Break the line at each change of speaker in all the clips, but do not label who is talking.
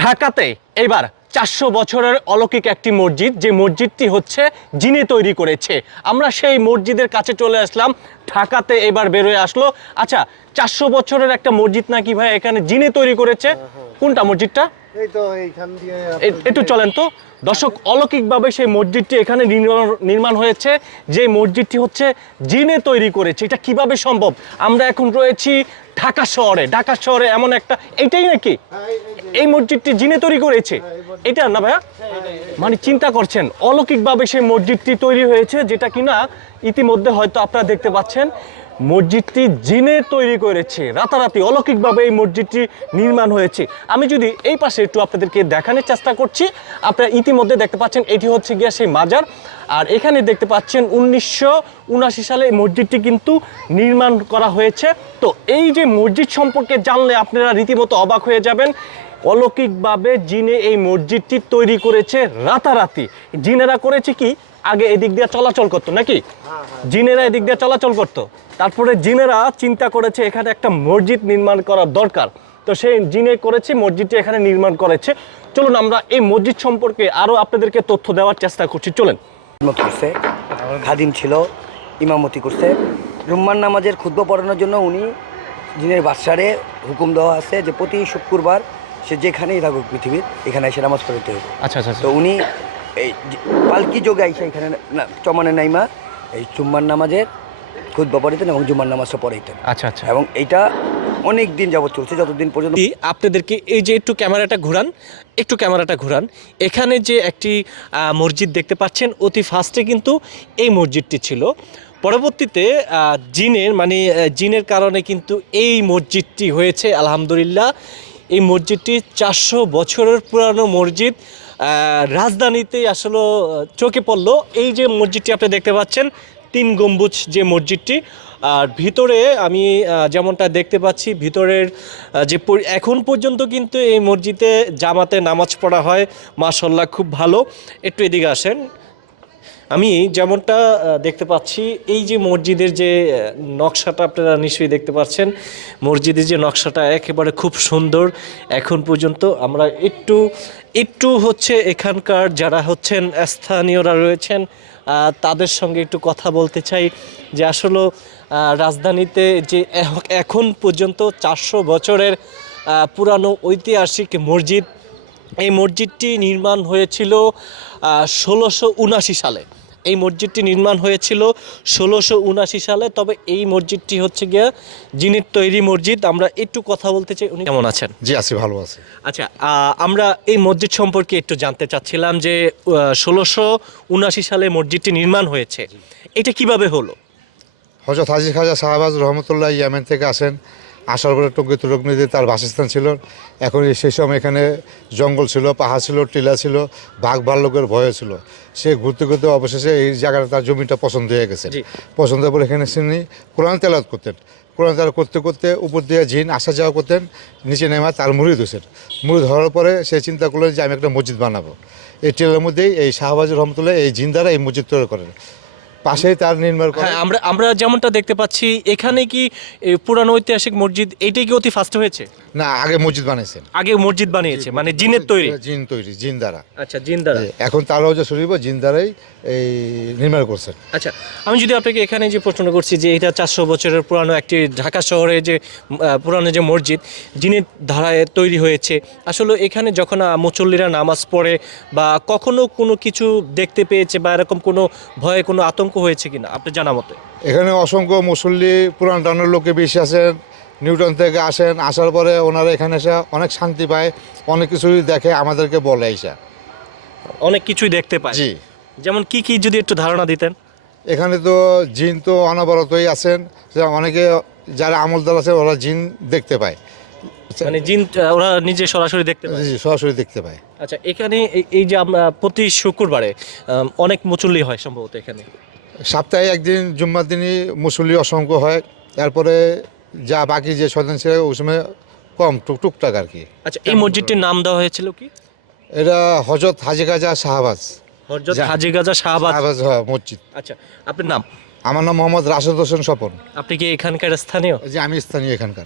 ঢাকাতে এবার চারশো বছরের অলৌকিক একটি মসজিদ, যে মসজিদটি হচ্ছে জিনে তৈরি করেছে। আমরা সেই মসজিদের কাছে চলে আসলাম, ঢাকাতে এবার বেরোয় আসলো। আচ্ছা চারশো বছরের একটা মসজিদ নাকি ভাই এখানে জিনে তৈরি করেছে? কোনটা মসজিদটা?
এই তো এইখান দিয়ে
একটু চলেন তো। দর্শক অলৌকিকভাবে সেই মসজিদটি এখানে নির্মাণ হয়েছে। যে মসজিদটি হচ্ছে জিনে তৈরি করেছে এটা কীভাবে সম্ভব? আমরা এখন রয়েছি ঢাকা শহরে। ঢাকা শহরে এমন একটা এইটাই নাকি?
হ্যাঁ, এই-
মসজিদটি জিনে তৈরি করেছে? এটা না ভাইয়া? মানে চিন্তা করছেন অলৌকিকভাবে সেই মসজিদটি তৈরি হয়েছে যেটা কিনা ইতিমধ্যে হয়তো আপনারা দেখতে পাচ্ছেন। মসজিদটি জিনে তৈরি করেছে। রাতারাতি অলৌকিকভাবে এই মসজিদটি নির্মাণ হয়েছে। আমি যদি এই পাশে একটু আপনাদেরকে দেখানোর চেষ্টা করছি, আপনারা ইতিমধ্যে দেখতে পাচ্ছেন এটি হচ্ছে গিয়া সেই মাজার। আর এখানে দেখতে পাচ্ছেন উনিশশো উনাশি সালে এই মসজিদটি কিন্তু নির্মাণ করা হয়েছে। তো এই যে মসজিদ সম্পর্কে জানলে আপনারা রীতিমতো অবাক হয়ে যাবেন। অলৌকিকভাবে জিনে এই মসজিদটি তৈরি করেছে রাতারাতি। জিনেরা করেছে কি? আগে এদিক দিয়ে চলাচল করতো নাকি? জিনেরা এদিক দিয়ে চলাচল করতো। তারপরে জিনেরা চিন্তা করেছে এখানে একটা মসজিদ নির্মাণ করার দরকার। তো সেই জিনে করেছে মসজিদটি এখানে নির্মাণ করেছে। চলুন আমরা এই মসজিদ সম্পর্কে আরও আপনাদেরকে তথ্য দেওয়ার চেষ্টা করছি। চলেন।
করছে খাদিম ছিল ইমামতি করছে। জুম্মার নামাজের ক্ষুদ্র পড়ানোর জন্য উনি জিনের বাদশারে হুকুম দেওয়া আছে যে প্রতি শুক্রবার সে যেখানেই থাকুক পৃথিবীর এখানে এসে নামাজ পড়তে হবে।
আচ্ছা আচ্ছা।
তো উনি এই পালকি যোগে আইসা এখানে না- চমানে নাইমা এই জুম্মার নামাজের খুদ্ পড়িতেন এবং জুম্মার নামাজটা পড়াইতেন।
আচ্ছা আচ্ছা।
এবং এইটা অনেক দিন যাবত চলছে যতদিন পর্যন্ত
আপনাদেরকে এই যে একটু ক্যামেরাটা ঘোরান একটু ক্যামেরাটা ঘোরান। এখানে যে একটি মসজিদ দেখতে পাচ্ছেন অতি ফার্স্টে কিন্তু এই মসজিদটি ছিল। পরবর্তীতে জিনের মানে জিনের কারণে কিন্তু এই মসজিদটি হয়েছে আলহামদুলিল্লাহ। এই মসজিদটি চারশো বছরের পুরানো মসজিদ। রাজধানীতে আসলে চোখে পড়ল এই যে মসজিদটি আপনি দেখতে পাচ্ছেন, তিন গম্বুজ যে মসজিদটি। আর ভিতরে আমি যেমনটা দেখতে পাচ্ছি, ভিতরের যে এখন পর্যন্ত কিন্তু এই মসজিদে জামাতে নামাজ পড়া হয়। মাশাল্লাহ খুব ভালো। একটু এদিকে আসেন। আমি যেমনটা দেখতে পাচ্ছি, এই যে মসজিদের যে নকশাটা আপনারা নিশ্চয়ই দেখতে পাচ্ছেন, মসজিদের যে নকশাটা একেবারে খুব সুন্দর। এখন পর্যন্ত আমরা একটু একটু হচ্ছে এখানকার যারা হচ্ছেন, স্থানীয়রা রয়েছেন তাদের সঙ্গে একটু কথা বলতে চাই যে আসলে রাজধানীতে যে এখন পর্যন্ত চারশো বছরের পুরানো ঐতিহাসিক মসজিদ, এই মসজিদটি নির্মাণ হয়েছিল ষোলোশো সালে। এই মসজিদটি নির্মাণ হয়েছিল ষোলোশো উনাশি সালে। তবে এই মসজিদটি হচ্ছে গিয়ে জিনের তৈরি মসজিদ আমরা একটু কথা বলতে চাই উনি কেমন আছেন?
জি আছি ভালো আছি।
আচ্ছা আমরা এই মসজিদ সম্পর্কে একটু জানতে চাচ্ছিলাম যে ষোলোশো উনাশি সালে মসজিদটি নির্মাণ হয়েছে। এটা কীভাবে হলো?
হজরত হাজি খাজা শাহবাজ রহমতুল্লাহ ইয়ামেন থেকে আসেন। আসার পরে টঙ্গি নদী তার বাসস্থান ছিল এখন সেই সময় এখানে জঙ্গল ছিল পাহাড় ছিল টিলা ছিল বাঘ ভাল্লুকের ভয় ছিল। সে ঘুরতে ঘুরতে অবশেষে এই জায়গাটা তার জমিটা পছন্দ হয়ে গেছে।
জি।
পছন্দ পরে এখানে তিনি কোরআন তেলাত করতেন। কোরআন তেলাত করতে করতে উপর দিয়ে জিন আসা যাওয়া করতেন নিচে নেমা তার মুড়ি ধুছেন মুড়ি ধরার পরে সে চিন্তা করলেন যে আমি একটা মসজিদ বানাবো। এই টেলার মধ্যেই এই শাহবাজ রহমতুল্লাহ এই জিন দ্বারা এই মসজিদ তৈরি করেন। পাশেই তার নির্মাণ করেন
হ্যাঁ আমরা আমরা যেমনটা দেখতে পাচ্ছি এখানে কি পুরানো ঐতিহাসিক মসজিদ এইটাই কি অতি ফার্স্ট হয়েছে?
না আগে মসজিদ বানাইছেন
আগে মসজিদ বানিয়েছে মানে জিনের তৈরি।
জিন তৈরি জিন দ্বারা।
আচ্ছা জিন দ্বারা।
এখন তারাও যে শরীফ জিন দ্বারাই এই নির্মাণ করছেন।
আচ্ছা আমি যদি আপনাকে এখানে যে প্রশ্ন করছি যে এটা চারশো বছরের পুরানো একটি ঢাকা শহরে যে পুরানো যে মসজিদ জিনের ধারায় তৈরি হয়েছে আসলে এখানে যখন মুসল্লিরা নামাজ পড়ে বা কখনো কোনো কিছু দেখতে পেয়েছে বা এরকম কোনো ভয়ে কোনো আতঙ্ক হয়েছে কিনা আপনি জানা মতে?
এখানে অসংখ্য মুসল্লি পুরান টানের লোকে বেশি আসেন নিউটন থেকে আসেন আসার পরে ওনারা এখানে এসে অনেক শান্তি পায় অনেক কিছুই দেখে আমাদেরকে বলে আইসা
অনেক কিছুই দেখতে পায়।
জি।
যেমন কি কি যদি একটু ধারণা দিতেন?
এখানে তো জিন তো অনবরতই আছেন যে অনেকে যারা আমলদার আছে ওরা জিন দেখতে পায়।
মানে জিন ওরা নিজে সরাসরি দেখতে পায়।
জি, সরাসরি দেখতে পায়।
আচ্ছা এখানে এই- এই যে আমরা প্রতি শুক্রবারে অনেক মুচল্লি হয় সম্ভবত এখানে।
সপ্তাহে একদিন জুম্মার দিনই মুসল্লি অসংখ্য হয়। তারপরে যা বাকি যে স্বজন ছিল ওই সময় কম টুক টুকটাক আর কি।
আচ্ছা এই মসজিদটির নাম দেওয়া হয়েছিল কি?
এটা হজরত হাজি খাজা শাহবাজ। যা-
হাজি গাজা শাহবাজ।
শাহবাজ হ্যাঁ, মসজিদ।
আচ্ছা আপনার নাম?
আমার নাম মোহাম্মদ রাশেদ হোসেন স্বপন।
আপনি কি এখানকার স্থানীয়?
যে আমি স্থানীয় এখানকার।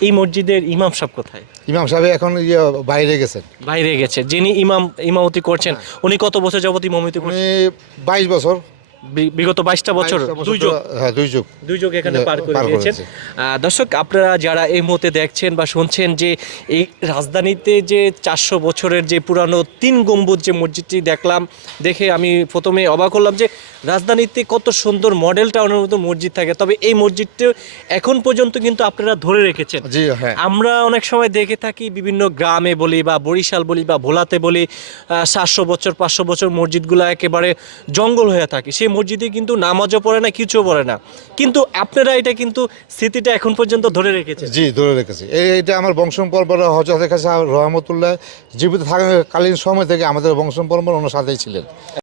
এই মসজিদের ইমাম সাহেব কোথায়?
ইমাম সাহেব এখন ইয়ে বাইরে গেছেন।
বাইরে গেছে। যিনি ইমাম ইমামতি করছেন উনি কত বছর যাবত ইমামতি করছেন?
উনি বাইশ বছর।
বিগত বাইশটা বছর
22
দুই যোগ।
হ্যাঁ দুই যুগ।
দুই যোগ এখানে
হ্যাঁ,
পার করে দিয়েছেন। দর্শক আপনারা যারা এই মুহূর্তে দেখছেন বা শুনছেন যে এই রাজধানীতে যে চারশো বছরের যে পুরানো তিন গম্বুজ যে মসজিদটি দেখলাম দেখে আমি প্রথমে অবাক হলাম যে রাজধানীতে কত সুন্দর মডেল টাউনের মতো মসজিদ থাকে। তবে এই মসজিদটি এখন পর্যন্ত কিন্তু আপনারা ধরে রেখেছেন।
জি হ্যাঁ।
আমরা অনেক সময় দেখে থাকি বিভিন্ন গ্রামে বলি বা বরিশাল বলি বা ভোলাতে বলি সাতশো বছর পাঁচশো বছর মসজিদগুলো একেবারে জঙ্গল হয়ে থাকে। সেই মসজিদে কিন্তু নামাজও পড়ে না, কিছুও পড়ে না। কিন্তু আপনারা এটা কিন্তু স্মৃতিটা এখন পর্যন্ত ধরে রেখেছে
জি, ধরে রেখেছি। এটা আমার বংশ পরম্পরা হজরত রহমতুল্লাহ জীবিত থাকাকালীন সময় থেকে আমাদের বংশ পরম্পরা ওনার সাথেই ছিলেন।